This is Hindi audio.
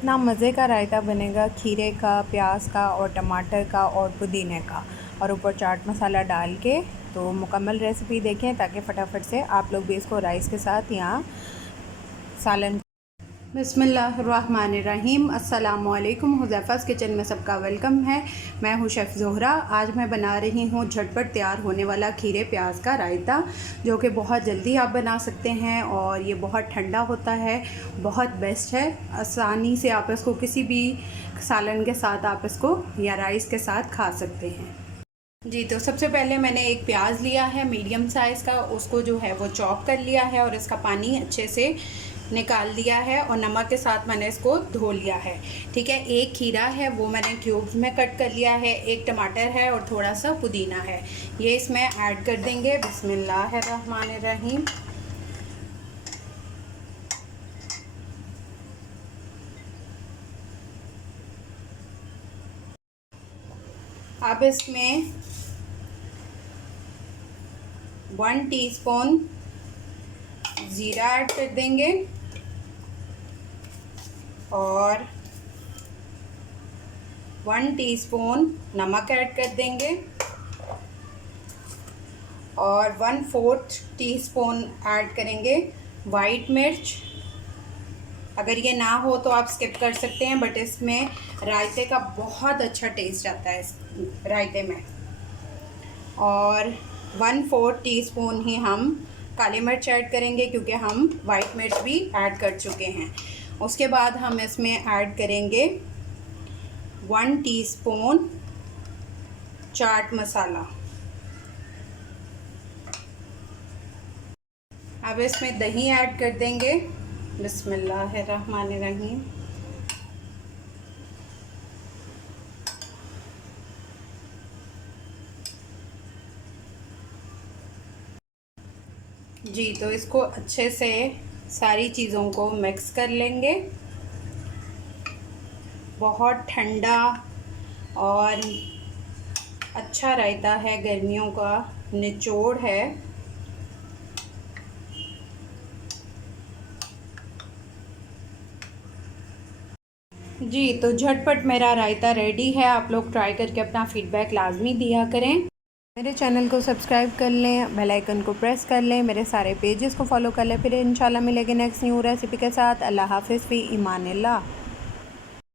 कितना मज़े का रायता बनेगा खीरे का, प्याज का और टमाटर का और पुदीने का, और ऊपर चाट मसाला डाल के। तो मुकम्मल रेसिपी देखें ताकि फ़टाफट से आप लोग भी इसको राइस के साथ या सालन। बिस्मिल्लाहिर्रहमानिर्रहीम। अस्सलामुअलैकुम। हुज़ैफ़ा's किचन में सबका वेलकम है। मैं हूँ शेफ़ ज़ोहरा। आज मैं बना रही हूँ झटपट तैयार होने वाला खीरे प्याज का रायता, जो कि बहुत जल्दी आप बना सकते हैं और ये बहुत ठंडा होता है, बहुत बेस्ट है। आसानी से आप इसको किसी भी सालन के साथ आप इसको या राइस के साथ खा सकते हैं। जी, तो सबसे पहले मैंने एक प्याज लिया है मीडियम साइज़ का, उसको जो है वो चॉप कर लिया है और इसका पानी अच्छे से निकाल दिया है और नमक के साथ मैंने इसको धो लिया है। ठीक है, एक खीरा है वो मैंने क्यूब्स में कट कर लिया है, एक टमाटर है और थोड़ा सा पुदीना है, ये इसमें ऐड कर देंगे। बिस्मिल्लाहिर्रहमानिर्रहीम। अब इसमें 1 टीस्पून ज़ीरा ऐड कर देंगे और 1 टीस्पून नमक ऐड कर देंगे और 1/4 टीस्पून ऐड करेंगे वाइट मिर्च। अगर ये ना हो तो आप स्किप कर सकते हैं, बट इसमें रायते का बहुत अच्छा टेस्ट आता है इस रायते में। और 1/4 टीस्पून ही हम काली मिर्च ऐड करेंगे, क्योंकि हम वाइट मिर्च भी ऐड कर चुके हैं। उसके बाद हम इसमें ऐड करेंगे 1 टीस्पून चाट मसाला। अब इसमें दही ऐड कर देंगे। बिस्मिल्लाहिर्रहमानिर्रहीम। जी, तो इसको अच्छे से सारी चीज़ों को मिक्स कर लेंगे। बहुत ठंडा और अच्छा रायता है, गर्मियों का निचोड़ है। जी, तो झटपट मेरा रायता रेडी है। आप लोग ट्राई करके अपना फ़ीडबैक लाजमी दिया करें। मेरे चैनल को सब्सक्राइब कर लें, बेल आइकन को प्रेस कर लें, मेरे सारे पेजेस को फॉलो कर लें। फिर इंशाल्लाह मिलेंगे नेक्स्ट न्यू रेसिपी के साथ। अल्लाह हाफ़िज़, फ़ी इमानिल्लाह।